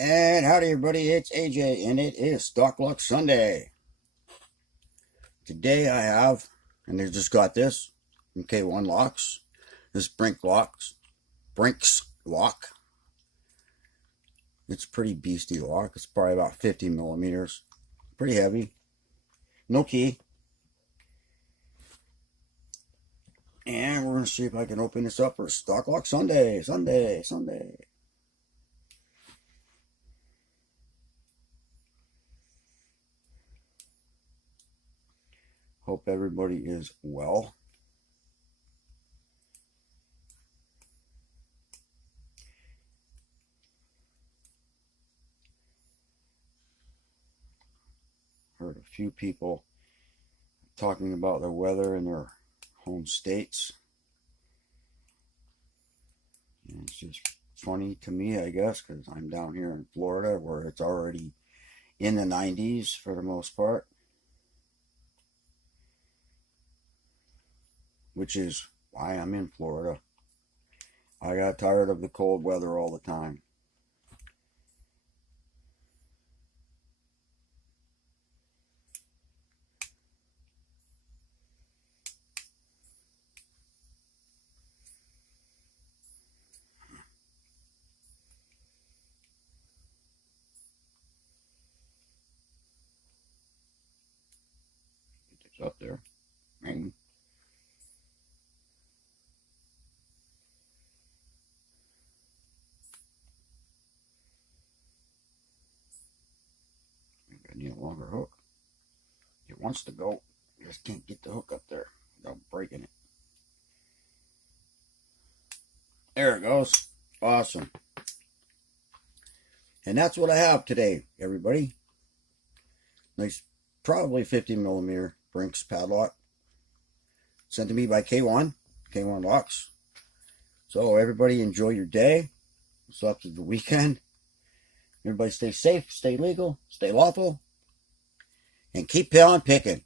And howdy everybody, it's AJ and it is Stock Luck Sunday. Today I have, and they just got this from K1 Locks, this Brinks lock. It's a pretty beastie lock. It's probably about 50 millimeters. Pretty heavy. No key. And we're going to see if I can open this up for Stock Luck Sunday. Hope everybody is well. Heard a few people talking about the weather in their home states. And it's just funny to me, I guess, because I'm down here in Florida where it's already in the 90s for the most part. Which is why I'm in Florida. I got tired of the cold weather all the time. Get this up there. Ring. I need a longer hook. It wants to go. Just can't get the hook up there without breaking it. There it goes. Awesome. And that's what I have today, everybody. Nice, probably 50 millimeter Brinks padlock. Sent to me by K1 Locks. So everybody enjoy your day. What's up to the weekend? Everybody stay safe, stay legal, stay lawful, and keep on picking.